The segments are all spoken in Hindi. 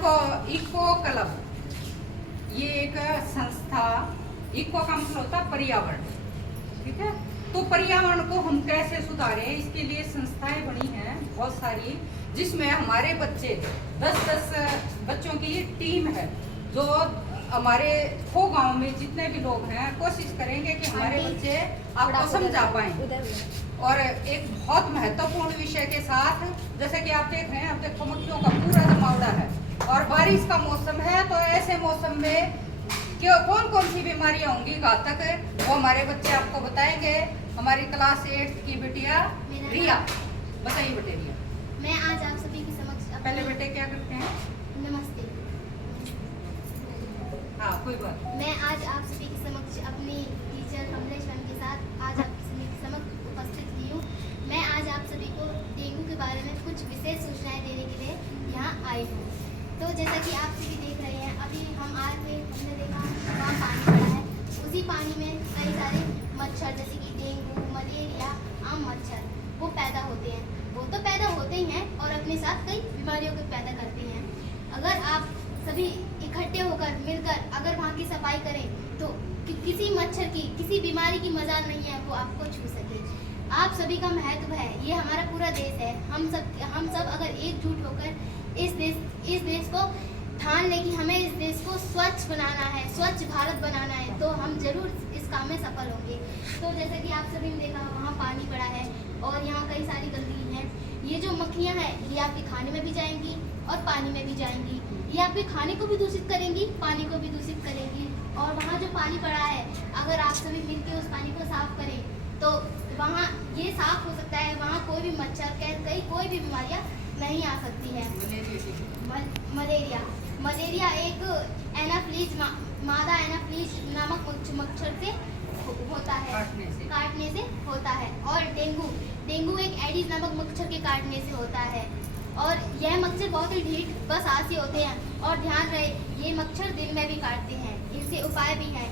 इको इको क्लब, ये एक संस्था, इको का मतलब होता है पर्यावरण, ठीक है। तो पर्यावरण को हम कैसे सुधारें, इसके लिए संस्थाएं बनी हैं बहुत सारी, जिसमें हमारे बच्चे 10-10 बच्चों की ये टीम है, जो हमारे खो गांव में जितने भी लोग हैं कोशिश करेंगे कि हमारे बच्चे आपको समझा पाएं। और एक बहुत महत्वपूर्ण विषय के साथ, जैसे कि आप देख रहे हैं, अब देखो मक्खियों का पूरा जमावड़ा है और बारिश का मौसम है, तो ऐसे मौसम में क्यों कौन कौन सी बीमारियां होंगी घातक, वो हमारे बच्चे आपको बताएंगे। हमारी क्लास 8 की बेटिया रिया, बताइए बेटे रिया। मैं आज आप सभी के समक्ष पहले बेटे क्या करते हैं? नमस्ते। हाँ, कोई बात। मैं आज आप सभी के समक्ष अपनी टीचर कमलेश मैम के साथ आज आप सभी के समक्ष उपस्थित हुई हूँ। मैं आज आप सभी को डेंगू के बारे में कुछ विशेष सूचनाएं देने के लिए यहाँ आई हूँ। तो जैसा कि आप सभी देख रहे हैं, अभी हम आए थे, हमने देखा वहाँ पानी पड़ा है, उसी पानी में कई सारे मच्छर जैसे कि डेंगू, मलेरिया, आम मच्छर वो पैदा होते हैं। वो तो पैदा होते ही हैं और अपने साथ कई बीमारियों को पैदा करते हैं। अगर आप सभी इकट्ठे होकर मिलकर अगर वहाँ की सफाई करें तो किसी मच्छर की, किसी बीमारी की मजाल नहीं है वो आपको छू सके। आप सभी का महत्व है, ये हमारा पूरा देश है। हम सब अगर एकजुट होकर इस देश को ठान ले कि हमें इस देश को स्वच्छ बनाना है, स्वच्छ भारत बनाना है, तो हम जरूर इस काम में सफल होंगे। तो जैसे कि आप सभी ने देखा वहाँ पानी पड़ा है और यहाँ कई सारी गंदगी है। ये जो मक्खियाँ हैं ये आपके खाने में भी जाएंगी और पानी में भी जाएंगी। ये आपके खाने को भी दूषित करेंगी, पानी को भी दूषित करेंगी। और वहाँ जो पानी पड़ा है, अगर आप सभी मिलकर उस पानी को साफ करें तो वहाँ ये साफ हो सकता है, वहाँ कोई भी मच्छर कई कोई भी बीमारियाँ नहीं आ सकती है। मलेरिया एक एनाफ्लीज मादा एनाफ्लीज नामक मच्छर से होता है, काटने से होता है। और डेंगू एक एडिस नामक मच्छर के काटने से होता है। और यह मच्छर बहुत ही ढीठ बस आसी होते हैं। और ध्यान रहे, ये मच्छर दिन में भी काटते हैं। इनसे उपाय भी हैं।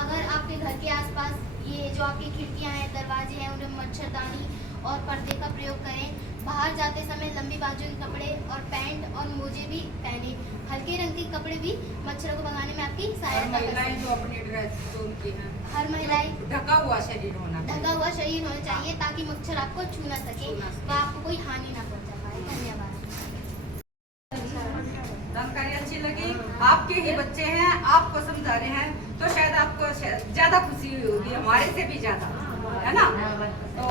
अगर आपके घर के आसपास ये जो आपकी खिड़कियां हैं, दरवाजे हैं, उनमें मच्छरदानी और पर्दे का प्रयोग करें। बाहर जाते समय लंबी बाजू के कपड़े और पैंट और मोजे भी पहने। हल्के रंग के कपड़े भी मच्छरों को भगाने में आपकी सहायता करते हैं। जो अपनी ड्रेस उनकी हैं, हर महिलाएं ढका हुआ शरीर होना चाहिए ताकि मच्छर आपको छू ना सके व आपको कोई हानि ना पहुंचा पाए। धन्यवाद। जानकारी अच्छी लगी, आपके ही बच्चे हैं, आपको समझा रहे हैं, तो शायद आपको ज्यादा खुशी हुई होगी, हमारे से भी ज्यादा, है ना। तो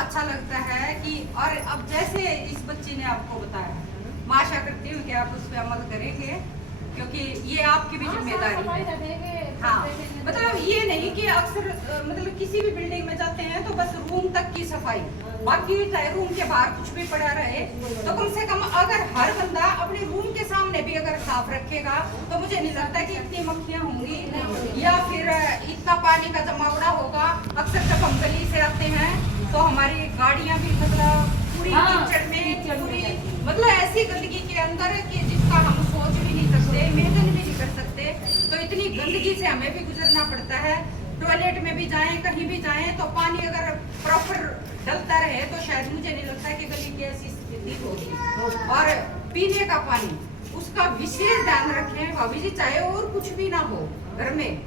अच्छा लगता है कि, और अब जैसे इस बच्ची ने आपको बताया, मैं आशा करती हूँ कि आप उस पर अमल करेंगे, क्योंकि ये आपकी भी जिम्मेदारी है। हाँ, मतलब ये नहीं कि अक्सर मतलब किसी भी बिल्डिंग में जाते हैं तो बस रूम तक की सफाई, बाकी चाहे रूम के बाहर कुछ भी पड़ा रहे, तो कम से कम अगर हर बंदा अपने रूम के सामने भी अगर साफ रखेगा तो मुझे नहीं लगता कि इतनी मक्खियाँ होंगी या फिर इतना पानी का जमावड़ा होगा। अक्सर जब हम गली से आते हैं तो हमारी गाड़ियाँ भी मतलब पूरी कीचड़ में, पूरी मतलब ऐसी गंदगी के अंदर कि जिसका हम सोच भी नहीं सकते, इमेजिन भी नहीं कर सकते। तो इतनी गंदगी से हमें भी गुजरना पड़ता है। टॉयलेट में भी जाएं, कहीं भी जाएं, तो पानी अगर प्रॉपर डलता रहे तो शायद मुझे नहीं लगता कि गली की ऐसी स्थिति होगी। और पीने का पानी, उसका विशेष ध्यान रखें भाभी जी, चाहे और कुछ भी ना हो घर में,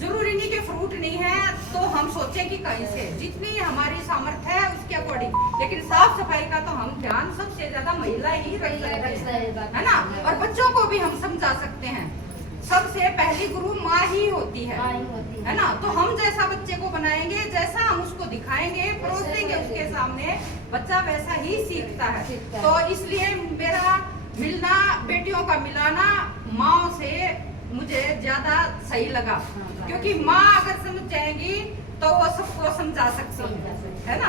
जरूरी नहीं कि फ्रूट नहीं है तो हम सोचें कि कहीं से, जितनी हमारी सामर्थ्य है उसके अकॉर्डिंग, लेकिन साफ सफाई का तो हम ध्यान सबसे ज्यादा महिला ही रख सकते हैं, है ना। और बच्चों को भी हम समझा सकते हैं, सबसे पहली गुरु माँ ही होती है ना। तो हम जैसा बच्चे को बनाएंगे, जैसा हम उसको दिखाएंगे, परोस देंगे उसके सामने, बच्चा वैसा ही सीखता है। तो इसलिए मेरा मिलना, बेटियों का मिलाना माँ से मुझे ज्यादा सही लगा, क्योंकि माँ अगर समझ जाएंगी तो वो सबको समझा सकती है ना।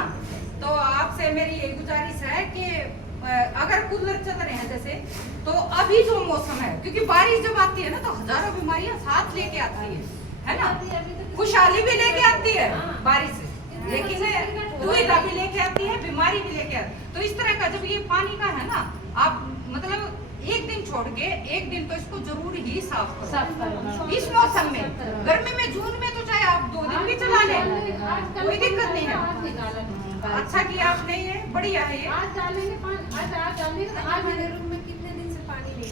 तो आपसे मेरी यही गुजारिश है कि अगर कूलर चल रहे हैं जैसे, तो अभी जो मौसम है, क्योंकि बारिश जब आती है ना तो हजारों बीमारियां साथ लेके आती है ना। खुशहाली भी लेके आती है बारिश, लेकिन दुविधा भी लेके आती है, बीमारी भी लेके आती है। तो इस तरह का जब ये पानी का है ना, आप मतलब एक दिन छोड़ के एक दिन तो इसको जरूर ही साफ करो। इस मौसम में, गर्मी में, जून में तो चाहे आप 2 दिन भी चला लें, कोई दिक्कत नहीं है। अच्छा किया आपने, ये बढ़िया है। ये आज डालेंगे, आज डालेंगे। आज मेरे रूम में कितने दिन से पानी नहीं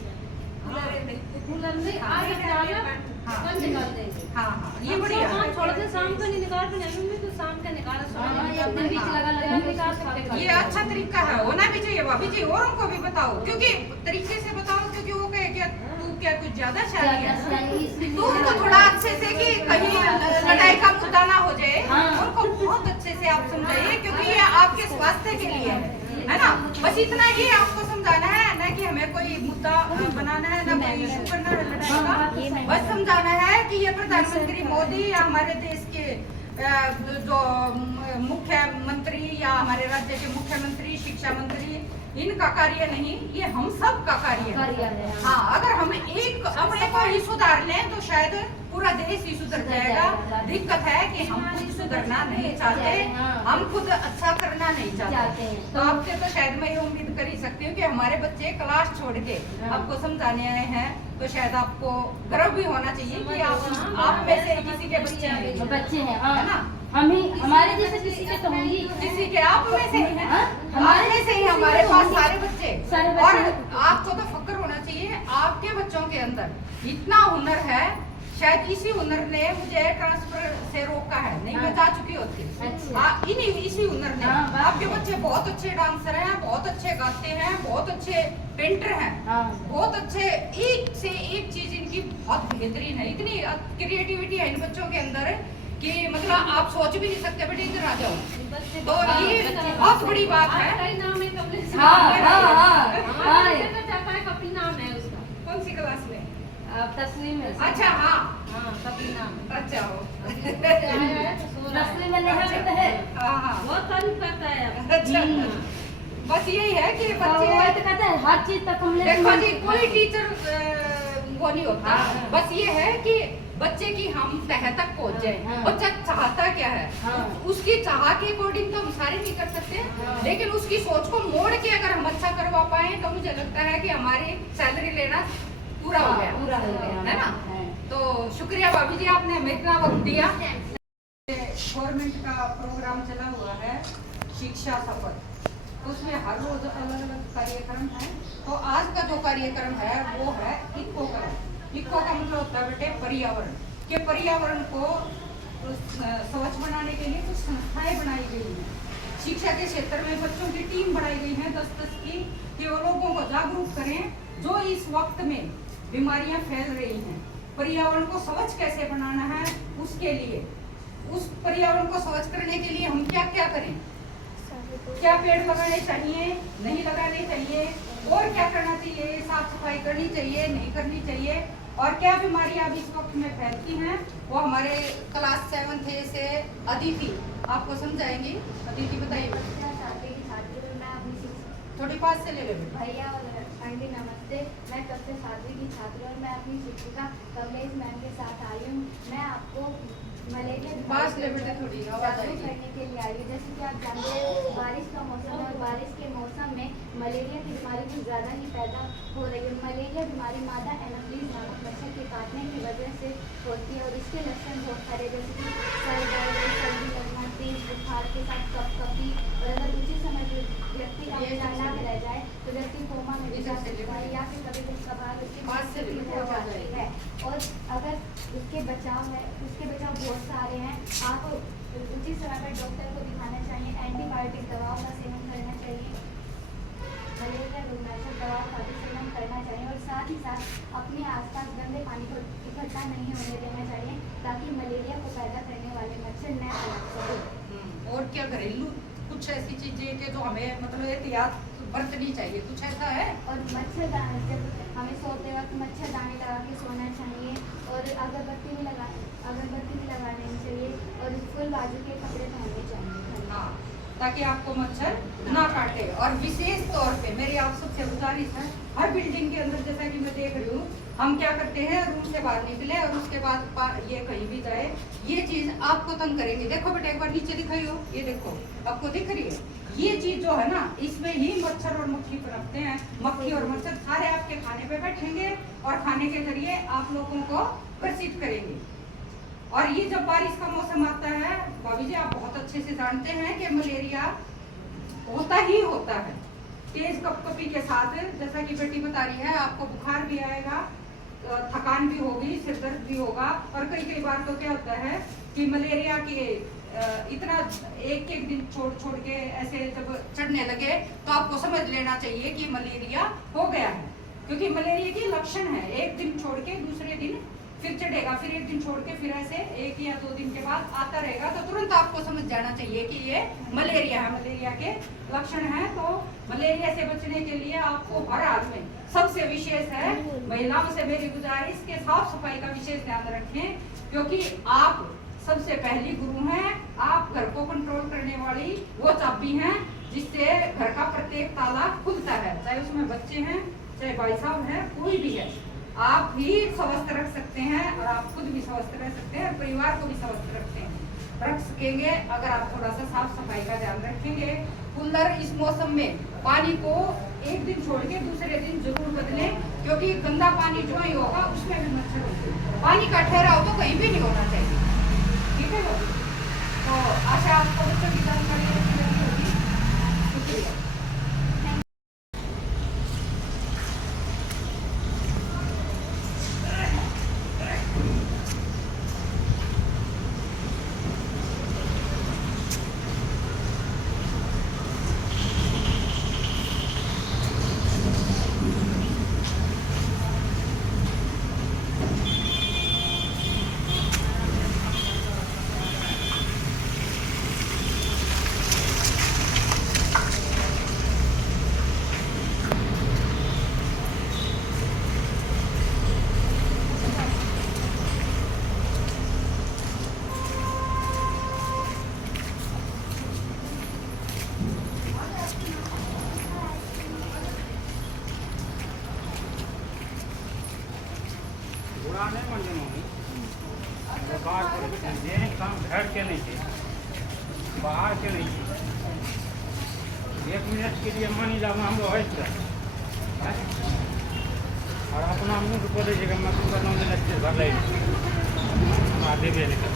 निकाला, हाँ कल निकाल देंगे। हाँ हाँ ये बढ़िया है। छोड़ते शाम को नहीं निकालते, नहीं में तो शाम का निकाला, सुबह निकालते हैं, बीच लगा लगा ये अच्छा तरीका है, होना भी चाहिए भाभी जी। औरों को भी बताओ, क्योंकि तरीके से बताओ, क्योंकि वो कहे क्या तू क्या कुछ ज्यादा शादी है, तो उनको थोड़ा अच्छे से कि कहीं लड़ाई का मुद्दा ना हो जाए, उनको बहुत अच्छे से आप समझाइए, क्योंकि ये आपके स्वास्थ्य के लिए है ना। बस इतना ही आपको समझाना है, ना कि हमें कोई मुद्दा बनाना है, ना कोई इशू करना है लड़ाई का। बस समझाना है कि ये प्रधानमंत्री मोदी या हमारे देश के जो मुख्यमंत्री या हमारे राज्य के मुख्यमंत्री, शिक्षा मंत्री, इनका कार्य नहीं, ये हम सब का कार्य है। हाँ, अगर हम एक अपने को ही सुधार लें तो शायद पूरा देश ही सुधर जाएगा। दिक्कत है कि हम खुद सुधरना नहीं चाहते, हम खुद अच्छा करना नहीं चाहते। तो आपसे तो शायद मैं ये उम्मीद कर ही सकती हूँ कि हमारे बच्चे क्लास छोड़ के आपको समझाने आए हैं, तो शायद आपको गर्व भी होना चाहिए कि आप में से किसी के बच्चे हैं, है ना। हम ही हमारे जैसे किसी के तो होंगी, किसी के आप में से ही हैं, हमारे में से ही हमारे पास सारे बच्चे। और आपको तो फक्र होना चाहिए, आपके बच्चों के अंदर इतना हुनर है, शायद इसी हुनर ने मुझे ट्रांसफर से रोका है, नहीं मैं जा चुकी होती। इसी हुनर ने। आपके बच्चे बहुत अच्छे डांसर हैं, बहुत अच्छे गाते हैं, बहुत अच्छे पेंटर हैं, बहुत अच्छे, एक से एक चीज इनकी बहुत बेहतरीन है। इतनी क्रिएटिविटी है इन बच्चों के अंदर कि मतलब आप सोच भी नहीं सकते, बेटे इधर आ जाओ, तो ये बहुत बड़ी बात है। कपिल नाम है उसका। कौन सी क्लास में? तस्लीम है। अच्छा हाँ कपिल नाम। अच्छा हो तस्लीम में नहीं है। हाँ बहुत तारीफ करता है। अच्छा, बस यही है कि बच्चे तो कहते हैं हर चीज तक हम देखो जी, कोई टीचर वो नहीं होता, बस ये है कि बच्चे की हम तह तक पहुंच जाए। बच्चा चाहता क्या है, उसकी चाह के अकॉर्डिंग तो हम सारे नहीं कर सकते, लेकिन उसकी सोच को मोड़ के अगर हम अच्छा करवा पाए तो मुझे लगता है कि हमारी सैलरी लेना पूरा हो गया, है ना। तो शुक्रिया भाभी जी, आपने हमें इतना वक्त दिया। गवर्नमेंट का प्रोग्राम चला हुआ है शिक्षा शपथ, उसमें हर रोज अलग अलग कार्यक्रम है। तो आज का जो कार्यक्रम है वो है इको का। इको का मतलब होता है बेटे पर्यावरण के, पर्यावरण को स्वच्छ बनाने के लिए कुछ संस्थाएं बनाई गई हैं। शिक्षा के क्षेत्र में बच्चों की टीम बनाई गई है 10-10 की, कि वो लोगों को जागरूक करें जो इस वक्त में बीमारियां फैल रही हैं। पर्यावरण को स्वच्छ कैसे बनाना है, उसके लिए, उस पर्यावरण को स्वच्छ करने के लिए हम क्या क्या करें, क्या पेड़ लगाने चाहिए, नहीं लगाने चाहिए, और क्या करना चाहिए, साफ सफाई करनी चाहिए, नहीं करनी चाहिए, और क्या बीमारियां अब इस वक्त में फैलती हैं, वो हमारे क्लास 7th A से अदिति आपको समझाएंगी। अदिति बताइए। थोड़ी पास से ले लो भैया और आंटी नमस्ते, मैं कक्षा 7वीं की छात्र और मैं अपनी शिक्षिका कमलेश मैम के साथ आई हूँ। मैं आपको मलेरिया पास ले बेटे, थोड़ी आवाज जागरूक करने के लिए आई हूँ। जैसे कि आप जानते हैं बारिश का मौसम है और बारिश के मौसम में मलेरिया की बीमारी कुछ ज़्यादा ही पैदा हो रही है। मलेरिया बीमारी मादा एनोफिलीज नामक मच्छर के काटने की वजह से होती है और इसके लक्षण बहुत सारे, जैसे कि सर दर्द, सर्दी लगना, तेज बुखार के साथ कपकपी, और अगर उचित समय व्यक्ति का बचाना में रह जाए तो व्यक्ति कोमा में भी जा सकता है या फिर कभी कुछ कभार उसके हो जाती है। और अगर उसके बचाव बहुत सारे हैं। आप उचित समय पर डॉक्टर को दिखाना चाहिए, एंटीबायोटिक दवाओं का सेवन करना चाहिए, मलेरिया रोगनाशक दवाओं का भी सेवन करना चाहिए, और साथ ही साथ अपने आसपास गंदे पानी को इकट्ठा नहीं होने देना चाहिए ताकि मलेरिया को पैदा करने वाले मच्छर न फैल सके। और क्या घरेलू कुछ ऐसी चीजें के जो हमें मतलब एहतियात बरतनी चाहिए, कुछ ऐसा है? और मच्छरदानी, जब हमें सोते वक्त मच्छरदानी लगा के सोना चाहिए, और अगरबत्ती भी लगानी चाहिए, और फुल बाजू के कपड़े पहनने चाहिए। हाँ, ताकि आपको मच्छर ना काटे। और विशेष तौर पे मेरी आप सबसे गुजारिश है, हर बिल्डिंग के अंदर जैसा कि मैं देख रही हूँ, हम क्या करते हैं, रूम से बाहर निकले और उसके बाद ये कहीं भी जाए, ये चीज आपको तंग करेंगे। देखो बेटा, एक बार नीचे दिखाई हो, ये देखो, आपको दिख रही है ये चीज जो है ना, इसमें ही मच्छर और मक्खी पनपते हैं। मक्खी और मच्छर सारे आपके खाने पे बैठेंगे और खाने के जरिए आप लोगों को ग्रसित करेंगे। और ये जब बारिश का मौसम आता है, भाभी जी आप बहुत अच्छे से जानते हैं कि मलेरिया होता ही होता है। तेज कपकपी के साथ, जैसा कि बेटी बता रही है, आपको बुखार भी आएगा, थकान भी होगी, सिर दर्द भी होगा। और कई बार तो क्या होता है कि मलेरिया के इतना एक दिन छोड़ के ऐसे जब चढ़ने लगे तो आपको समझ लेना चाहिए कि मलेरिया हो गया है, क्योंकि मलेरिया के लक्षण है। एक दिन छोड़ के दूसरे दिन फिर चढ़ेगा, फिर एक दिन छोड़ के फिर ऐसे 1 या 2 दिन के बाद आता रहेगा, तो तुरंत आपको समझ जाना चाहिए कि ये मलेरिया है, मलेरिया के लक्षण है। तो मलेरिया से बचने के लिए आपको हर हाल में सबसे विशेष है, महिलाओं से मेरी गुजारिश के साफ सफाई का विशेष ध्यान रखें, क्योंकि आप सबसे पहली गुरु हैं। आप घर को कंट्रोल करने वाली वो चाबी हैं जिससे घर का प्रत्येक ताला खुलता है, चाहे उसमें बच्चे हैं, चाहे भाई साहब हैं, कोई भी है। आप भी स्वस्थ रख सकते हैं और आप खुद भी स्वस्थ रह सकते हैं, परिवार को भी स्वस्थ रख सकेंगे अगर आप थोड़ा सा साफ सफाई का ध्यान रखेंगे। कूलर इस मौसम में पानी को एक दिन छोड़ के दूसरे दिन जरूर बदलें, क्योंकि गंदा पानी जो ही होगा उसमें भी मच्छर होते हैं। पानी का ठहराव तो कहीं भी नहीं होना चाहिए, ठीक है। तो आशा आपको बच्चों की जानकारी अच्छी लगी होगी। शुक्रिया। पुराने मंजनों में बाहर के काम घर के नहीं थे, बाहर के नहीं थे। 1 मिनट के लिए मान लीजिए हम लोग और अपना मुँह को दीजिएगा, मैं तुमका 9 मिनट से भर लेंगे आधे भी निकल।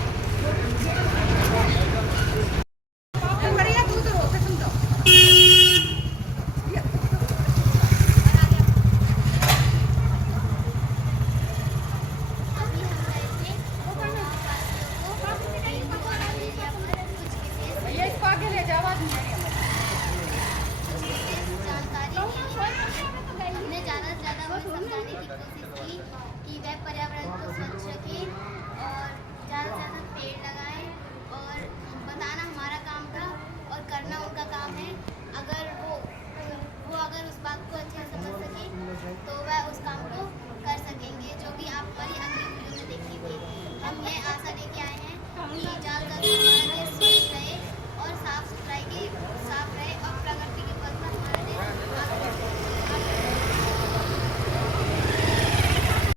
कि वह पर्यावरण को स्वच्छ रखें और ज़्यादा से ज़्यादा पेड़ लगाएं, और बताना हमारा काम था और करना उनका काम है। अगर वो अगर उस बात को अच्छे से समझ सकें तो वह उस काम को कर सकेंगे, जो भी आप हमारी अगली वीडियो में देखेंगे। हम ये आशा लेके आए हैं कि